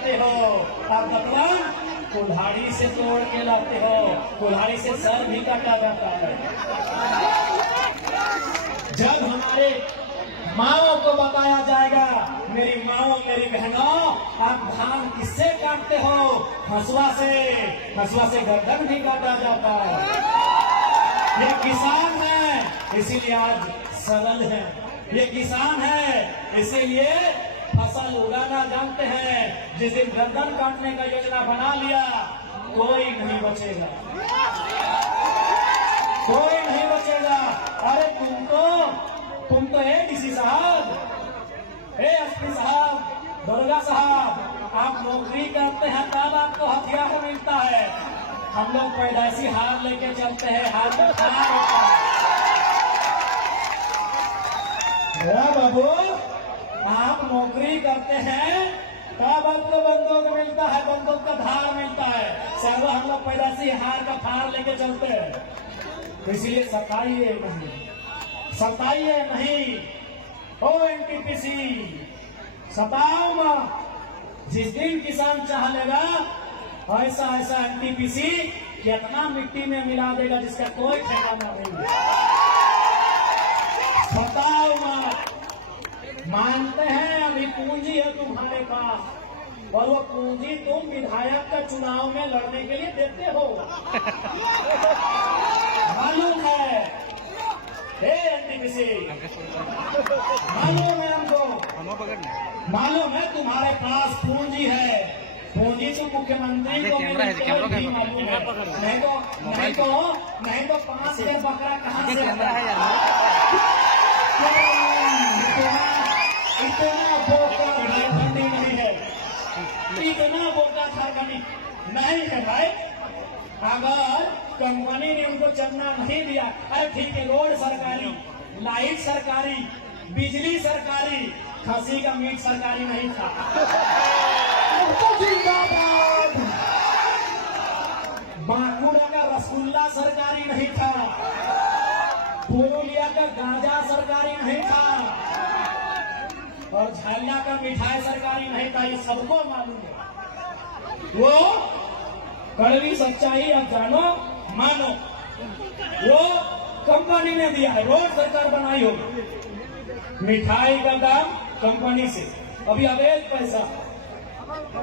जाते हो, आप दतवन कुल्हाड़ी से तोड़ के लाते हो, कुल्हाड़ी से सर भी काटा जाता है। जब हमारे माओ को बताया जाएगा, मेरी माओ मेरी बहनों, आप धान किससे काटते हो? हंसुआ से, हंसुआ से गर्दन भी काटा जाता है। ये किसान है इसीलिए आज सरल है, ये किसान है इसीलिए फसल उगाना जानते हैं। जिस दिन गर्दन काटने का योजना बना लिया, कोई नहीं बचेगा, कोई नहीं बचेगा। अरे तुम तो एडीसी साहब, एसपी साहब, दुर्गा साहब, आप नौकरी करते हैं तब आपको हथियार मिलता है। हम लोग पैदाइशी हार लेके चलते हैं, हार में खाना होता है। बाबू, आप नौकरी करते हैं तब आपको बंदूक मिलता है, बंदूक का धार मिलता है। सर्व हम लोग पैदाइशी हार का फार लेके चलते हैं। इसलिए सताइए नहीं, सताइए नहीं। ओ एनटीपीसी, सताओ मत। जिस दिन किसान चाह लेगा, ऐसा ऐसा एनटीपीसी कितना मिट्टी में मिला देगा जिसका कोई ठिकाना नहीं। सताओ मत। मानते हैं अभी पूंजी है तुम्हारे पास, और वो पूंजी तुम विधायक का चुनाव में लड़ने के लिए देते हो, मालूम है। एनटीपीसी, मालूम है हमको, मालूम है तुम्हारे पास पूंजी है। पूंजी तो मुख्यमंत्री को नहीं मालूम है, नहीं तो 5,000 बकरा कहाँ से इतना बोका झारखंडी नहीं है, इतना बोका झारखंडी नहीं है भाई। अगर कंपनी ने उनको चलना नहीं दिया, अरे ठीक है, रोड सरकारी, लाइट सरकारी, बिजली सरकारी, खसी का मीट सरकारी नहीं था। बांकुड़ा का रसगुल्ला सरकारी नहीं था, पुरुलिया का गांजा सरकारी नहीं था, और झालिया का मिठाई सरकारी नहीं था। ये सबको मालूम है। वो कड़वी सच्चाई अब जानो मानो, वो कंपनी ने दिया है, रोड सरकार बनाई होगी, मिठाई का दाम कंपनी से, अभी अवैध पैसा।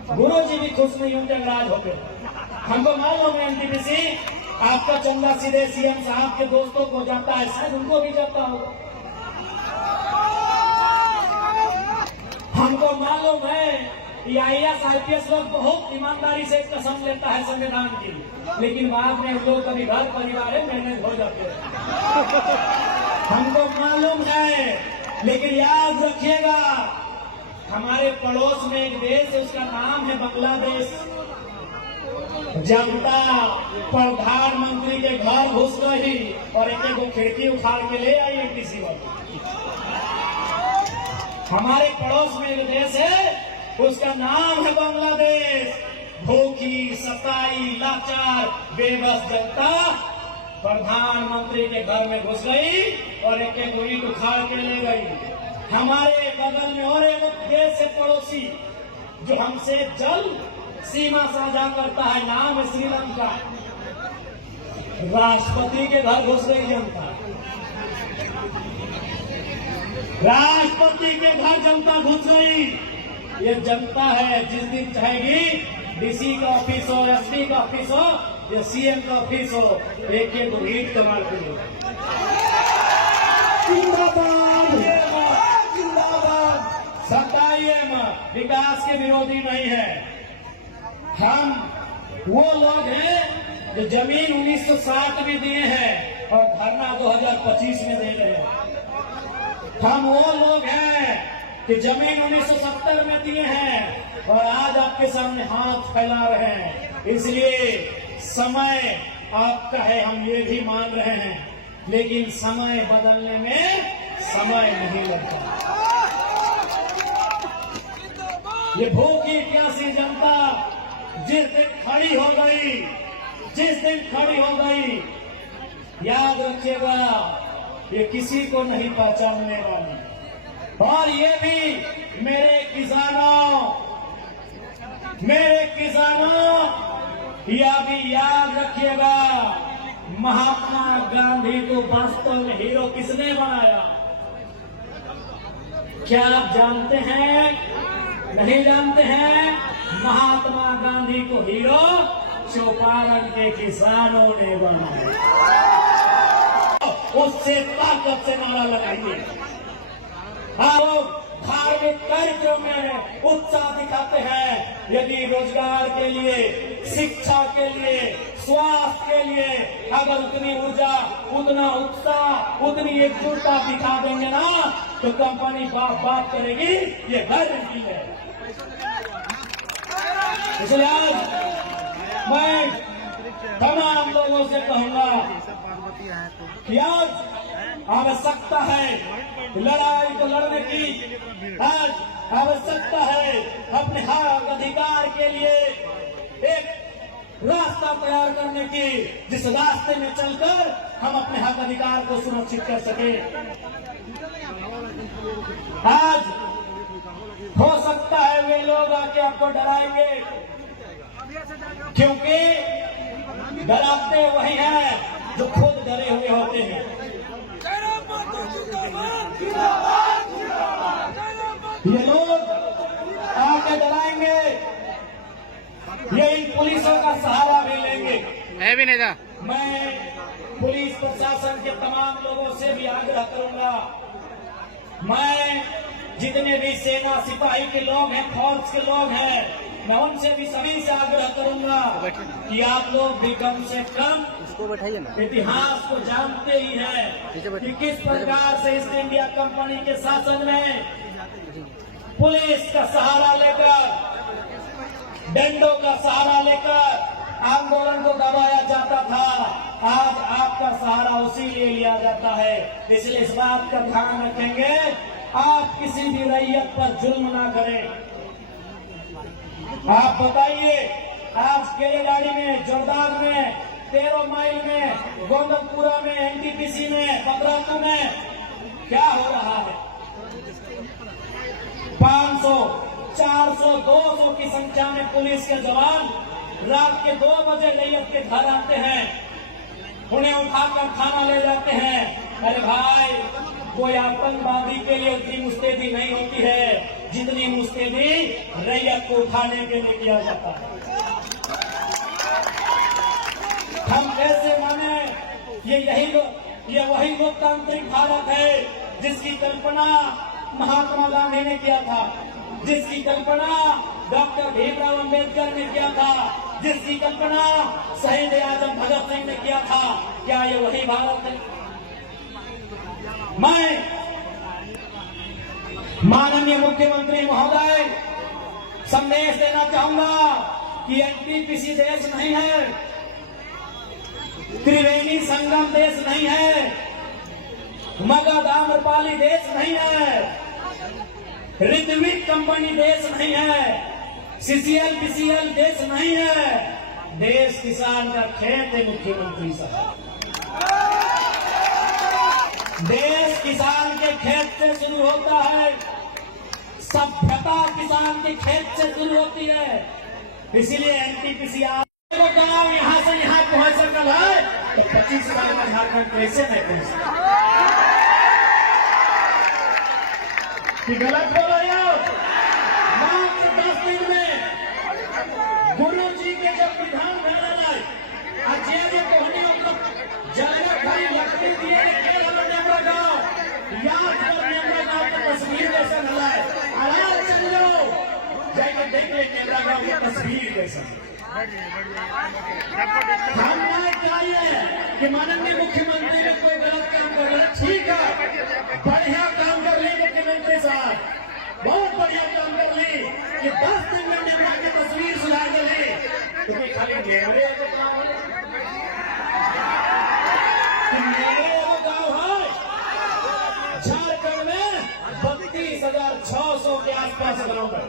गुरु जी भी खुश नहीं होते नाराज होते। हमको मालूम है एनटीपीसी, आपका चंदा सीधे सीएम साहब के दोस्तों को जाता है, शायद उनको भी जाता होगा। हमको मालूम है IAS IPS लोग बहुत ईमानदारी से कसम लेता है संविधान की, लेकिन बाद में हम लोग कभी घर परिवार मैनेज हो जाते हैं। हमको मालूम है, लेकिन याद रखिएगा, हमारे पड़ोस में एक देश है, उसका नाम है बांग्लादेश। जनता प्रधानमंत्री के घर घुस गई और एक एक खिड़की उखाड़ के ले आई किसी वक्त। हमारे पड़ोस में एक देश है, उसका नाम है बांग्लादेश। भूखी, सताई, लाचार, बेबस जनता प्रधानमंत्री के घर में घुस गई और एक एक ईंट उखाड़ के ले गई। हमारे बगल में और एक देश है पड़ोसी, जो हमसे जल सीमा साझा करता है, नाम है श्रीलंका। राष्ट्रपति के घर घुस गई जनता, राष्ट्रपति के घर जनता घुस गई। ये जनता है, जिस दिन चाहेगी डीसी का ऑफिस हो, एसपी का ऑफिस हो या सीएम का ऑफिस हो, एक एक ईंट कमाल के लिए। जिंदाबाद, जिंदाबाद। सताइए मत, विकास के विरोधी नहीं है हम। वो लोग हैं जो जमीन 1960 में दिए हैं और धरना 2025 में दे रहे हैं। हम वो लोग हैं कि जमीन 1970 में दिए हैं और आज आपके सामने हाथ फैला रहे हैं। इसलिए समय आपका है, हम ये भी मान रहे हैं, लेकिन समय बदलने में समय नहीं लगता। ये भूखी प्यासी जनता जिस दिन खड़ी हो गई, जिस दिन खड़ी हो गई, याद रखिएगा, ये किसी को नहीं पहचानने वाली। और ये भी मेरे किसानों, यह भी याद रखिएगा, महात्मा गांधी को वास्तव में हीरो किसने बनाया? क्या आप जानते हैं? नहीं जानते हैं? महात्मा गांधी को हीरो चौपारण के किसानों ने बनाया। उससे ताकत से नारा लगाइए। आप धार्मिक कार्यक्रम में उत्साह दिखाते हैं, यदि रोजगार के लिए, शिक्षा के लिए, स्वास्थ्य के लिए अगर उतनी ऊर्जा, उतना उत्साह, उतनी एकजुटता दिखा देंगे ना, तो कंपनी बात करेगी, ये गारंटी है। इसलिए आज मैं तमाम लोगों से कहूंगा कि आज आवश्यकता है लड़ाई को लड़ने की, आज आवश्यकता है अपने हक अधिकार के लिए एक रास्ता तैयार करने की, जिस रास्ते में चलकर हम अपने हक अधिकार को सुरक्षित कर सके। आज हो सकता है वे लोग आके आपको डराएंगे, क्योंकि डराते वही हैं जो खुद डरे हुए होते हैं। ये लोग आके डराएंगे, ये इन पुलिसों का सहारा भी लेंगे। मैं भी नहीं था। मैं पुलिस प्रशासन के तमाम लोगों से भी आग्रह करूंगा, मैं जितने भी सेना सिपाही के लोग हैं, फौज के लोग हैं, मैं उनसे भी सभी से आग्रह करूंगा कि आप लोग भी कम से कम उसको बैठाइए ना, इतिहास को जानते ही हैं कि किस प्रकार से ईस्ट इंडिया कंपनी के शासन में पुलिस का सहारा लेकर, डंडों का सहारा लेकर आंदोलन को दबाया जाता था। आज आपका सहारा उसी लिए लिया जाता है। इसलिए इस बात का ध्यान रखेंगे, आप किसी भी रैयत पर जुल्म ना करें। आप बताइए, आज केरेगाड़ी में, जोरदार में, 13 माइल में, गोंदलपुरा में, एनटीपीसी में, पतरातू में क्या हो रहा है? 500, 400, 200 की संख्या में पुलिस के जवान रात के 2 बजे रैयत के घर आते हैं, उन्हें उठाकर खाना ले जाते हैं। अरे भाई, कोई आतंकवादी के लिए उतनी मुस्तैदी नहीं होती है जितनी मुस्तैदी रैयत को उठाने के लिए किया जाता है। हम कैसे माने? ये वही लोकतांत्रिक भारत है जिसकी कल्पना महात्मा गांधी ने किया था, जिसकी कल्पना डॉक्टर भीमराव अंबेडकर ने किया था, जिसकी कल्पना शहीद आजम भगत सिंह ने किया था। क्या ये वही भारत है? मैं माननीय मुख्यमंत्री महोदय संदेश देना चाहूंगा कि एनटीपीसी देश नहीं है, त्रिवेणी संगम देश नहीं है, मगध आम्रपाली देश नहीं है, ऋत्विक कंपनी देश नहीं है, सीसीएल बीसीएल देश नहीं है। देश किसान का खेत है मुख्यमंत्री साहब। देश किसान के खेत से शुरू होता है, सभ्यता किसान के खेत से शुरू होती है। इसीलिए एनटीपीसी गाँव यहाँ से यहाँ पहुंच सकल है तो 25 साल में झारखंड कैसे नहीं पहुंच सकता? गलत बोल रहे हो? मात्र 10 दिन में गुरु जी के जब विधान भेजना अजय को जगह खड़ी लकड़ी दिए गाँव की तस्वीर कैसा मिला है? आराम चल जाओ, जाकर देख ले कैमरा गाँव की तस्वीर कैसा। हमने चाहिए कि माननीय मुख्यमंत्री ने कोई गलत काम कर लिया, ठीक है, बढ़िया काम कर ली मुख्यमंत्री साहब, बहुत बढ़िया काम कर ली कि 10 दिन में निर्मा की तस्वीर सुधार कर ली। तुम्हें खाली मेरे गाँव है झारखंड में 32,600 के आसपास गाँव है,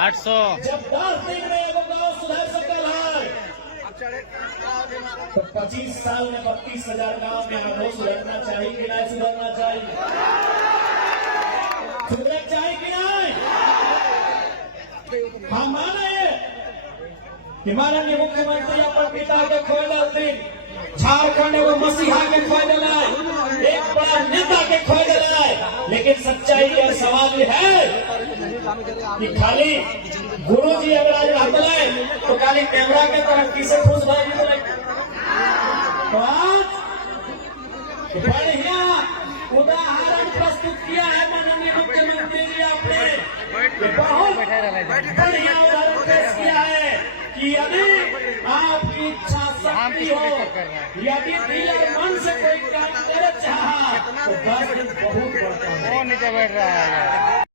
800। जब 10 दिन में एगो गाँव सुधर सकल है तो 25 साल में 32,000 गाँव में आगे सुधरना चाहिए कि नहीं सुधरना चाहिए? सुधरना चाहिए कि नहीं? हम माने माननीय मुख्यमंत्री अपन पिता के खोए दिन झारखंड एगो मसीहा के खोए दिला, एक बड़ा नेता के खोए दिला। लेकिन सच्चाई और सवाल है कि खाली गुरु जी अगर आज रहते तो खाली कैमरा के तरफ किसे खुश भाई बोले तो आज बढ़िया उदाहरण प्रस्तुत किया है माननीय मुख्यमंत्री जी आपने। बहुत बढ़िया उदाहरण पेश किया है कि यदि आपकी इच्छा शक्ति हो, यदि दिल और मन से कोई काम करे चाहा तो 10 दिन बहुत बढ़ता है। वो नीचे बैठ रहा है।